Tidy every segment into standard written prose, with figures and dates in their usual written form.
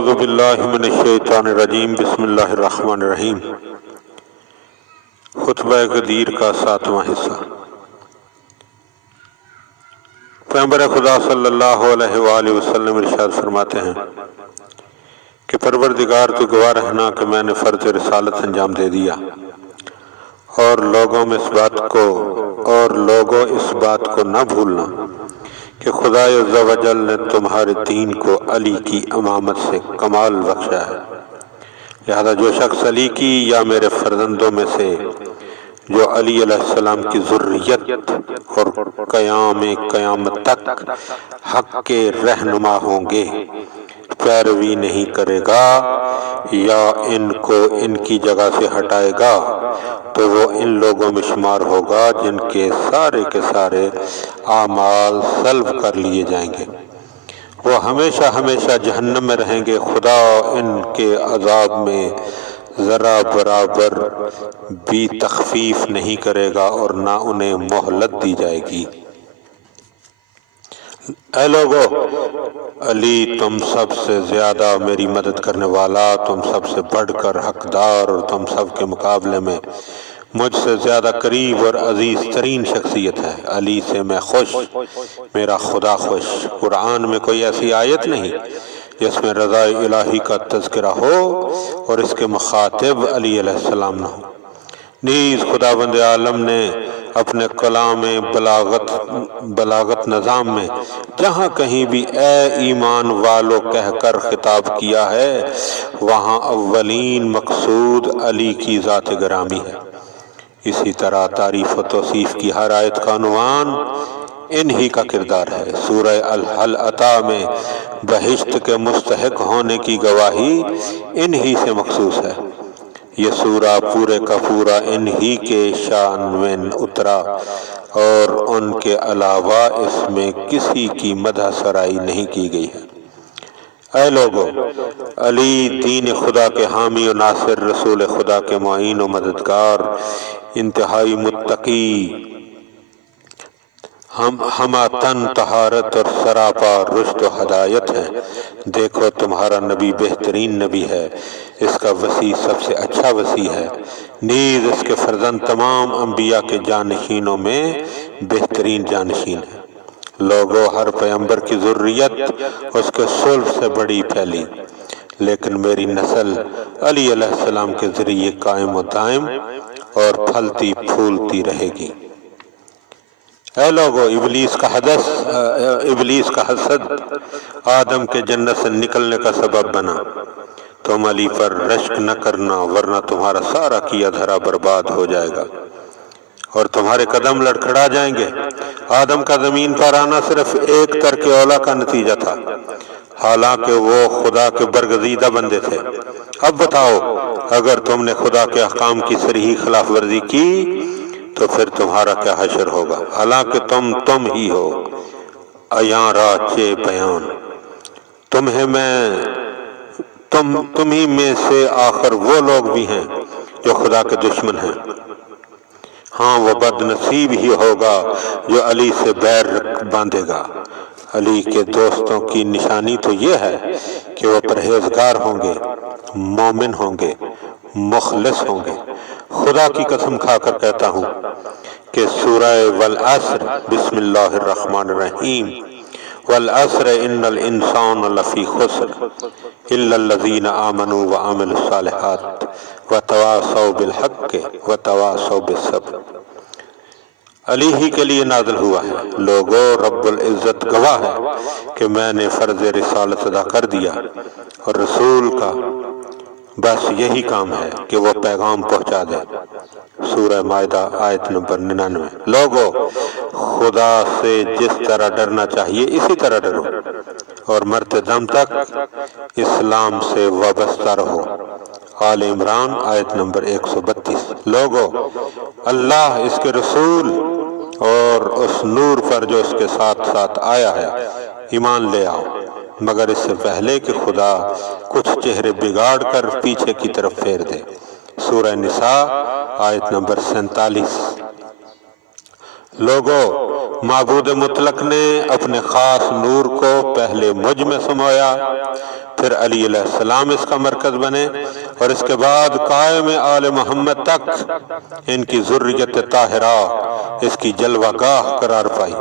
اعوذ باللہ من الشیطان الرجیم بسم اللہ الرحمن الرحیم۔ خطبہ غدیر کا 7واں حصہ۔ پیغمبر خدا صلی اللہ علیہ وآلہ وسلم ارشاد فرماتے ہیں کہ پروردگار تو گواہ رہنا کہ میں نے فرض رسالت انجام دے دیا، اور لوگوں اس بات کو نہ بھولنا کہ خدا عز و جل نے تمہارے دین کو علی کی امامت سے کمال بخشا ہے، لہذا جو شخص علی کی یا میرے فرزندوں میں سے جو علی علیہ السلام کی ذریت اور قیامت تک حق کے رہنما ہوں گے پیروی نہیں کرے گا یا ان کو ان کی جگہ سے ہٹائے گا تو وہ ان لوگوں میں شمار ہوگا جن کے سارے اعمال سلب کر لیے جائیں گے، وہ ہمیشہ جہنم میں رہیں گے، خدا ان کے عذاب میں ذرا برابر بھی تخفیف نہیں کرے گا اور نہ انہیں مہلت دی جائے گی۔ اے لوگو، علی تم سب سے زیادہ میری مدد کرنے والا، تم سب سے بڑھ کر حقدار اور تم سب کے مقابلے میں مجھ سے زیادہ قریب اور عزیز ترین شخصیت ہے۔ علی سے میں خوش، میرا خدا خوش۔ قرآن میں کوئی ایسی آیت نہیں جس میں رضا الہی کا تذکرہ ہو اور اس کے مخاطب علی علیہ السلام نہ ہو۔ نیز خداوند عالم نے اپنے کلام بلاغت نظام میں جہاں کہیں بھی اے ایمان والو کہہ کر خطاب کیا ہے، وہاں اولین مقصود علی کی ذات گرامی ہے۔ اسی طرح تعریف و توصیف کی ہر آیت کا عنوان انہی کا کردار ہے۔ سورہ الحل عطا میں بہشت کے مستحق ہونے کی گواہی انہی سے مخصوص ہے۔ یہ سورہ پورے کا پورا انہی کے شان میں اترا اور ان کے علاوہ اس میں کسی کی مدح سرائی نہیں کی گئی ہے۔ اے لوگو، علی دین خدا کے حامی و ناصر، رسول خدا کے معین و مددگار، انتہائی متقی، ہمہ تن طہارت اور سراپا رشد و ہدایت ہے۔ دیکھو تمہارا نبی بہترین نبی ہے، اس کا وصی سب سے اچھا وصی ہے، نیز اس کے فرزند تمام انبیاء کے جانشینوں میں بہترین جانشین ہے۔ لوگوں، ہر پیغمبر کی ذریت اس کے صلب سے بڑی پھیلی، لیکن میری نسل علی علیہ السلام کے ذریعے قائم و دائم اور پھلتی پھولتی رہے گی۔ اے لوگو، ابلیس کا حسد آدم کے جنت سے نکلنے کا سبب بنا۔ تم علی پر رشک نہ کرنا ورنہ تمہارا سارا کیا دھرا برباد ہو جائے گا اور تمہارے قدم لڑکھڑا جائیں گے۔ آدم کا زمین پر آنا صرف ایک ترک اولا کا نتیجہ تھا، حالانکہ وہ خدا کے برگزیدہ بندے تھے۔ اب بتاؤ، اگر تم نے خدا کے احکام کی صریح خلاف ورزی کی تو پھر تمہارا کیا حشر ہوگا، حالانکہ تم ہی ہو عیاں را چے بیان۔ تمہیں میں سے آخر وہ لوگ بھی ہیں جو خدا کے دشمن ہیں۔ ہاں، وہ بد نصیب ہی ہوگا جو علی سے بیر باندھے گا۔ علی کے دوستوں کی نشانی تو یہ ہے کہ وہ پرہیزگار ہوں گے، مومن ہوں گے، مخلص ہوں گے۔ خدا کی قسم کھا کر کہتا ہوں کہ سورہ والعصر بسم اللہ الرحمن الرحیم، والعصر ان الانسان لفی خسر الا الذین آمنوا وعملوا الصالحات وتواصوا بالحق وتواصوا بالصبر۔ علی ہی کے لیے نازل ہوا ہے۔ لوگو، رب العزت گواہ ہے کہ میں نے فرض رسالت ادا کر دیا اور رسول کا بس یہی کام ہے کہ وہ پیغام پہنچا دے۔ سورہ مائدہ آیت نمبر 99۔ لوگو، خدا سے جس طرح ڈرنا چاہیے اسی طرح ڈرو اور مرتے دم تک اسلام سے وابستہ رہو۔ آل عمران آیت نمبر 132۔ لوگو، اللہ، اس کے رسول اور اس نور پر جو اس کے ساتھ آیا ہے ایمان لے آؤ، مگر اس سے پہلے کہ خدا کچھ چہرے بگاڑ کر پیچھے کی طرف پھیر دے۔ سورہ نساء آیت نمبر 47۔ لوگو، معبود مطلق نے اپنے خاص نور کو پہلے مجھ میں سمایا، پھر علی علیہ السلام اس کا مرکز بنے، اور اس کے بعد قائم آل محمد تک ان کی ذریت طاہرہ اس کی جلوہ گاہ قرار پائی۔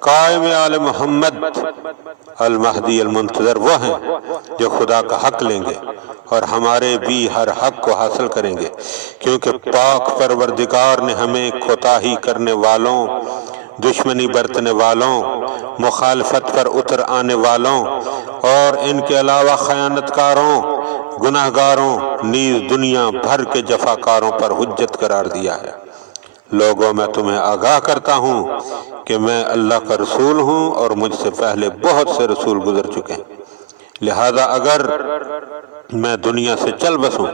قائم آل محمد المہدی المنتظر وہ ہیں جو خدا کا حق لیں گے اور ہمارے بھی ہر حق کو حاصل کریں گے، کیونکہ پاک پروردگار نے ہمیں کوتاہی کرنے والوں، دشمنی برتنے والوں، مخالفت پر اتر آنے والوں اور ان کے علاوہ خیانت کاروں، گناہ گاروں، نیز دنیا بھر کے جفاکاروں پر حجت قرار دیا ہے۔ لوگوں، میں تمہیں آگاہ کرتا ہوں کہ میں اللہ کا رسول ہوں اور مجھ سے پہلے بہت سے رسول گزر چکے ہیں، لہذا اگر میں دنیا سے چل بسوں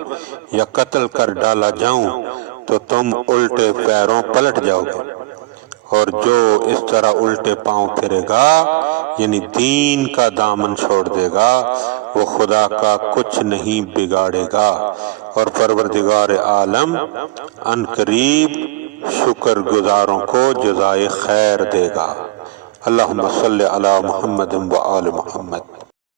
یا قتل کر ڈالا جاؤں تو تم الٹے پیروں پلٹ جاؤ گے، اور جو اس طرح الٹے پاؤں پھرے گا یعنی دین کا دامن چھوڑ دے گا وہ خدا کا کچھ نہیں بگاڑے گا، اور پروردگار عالم ان قریب شکر گزاروں کو جزائے خیر دے گا۔ اللہم صلی علی محمد و آل محمد۔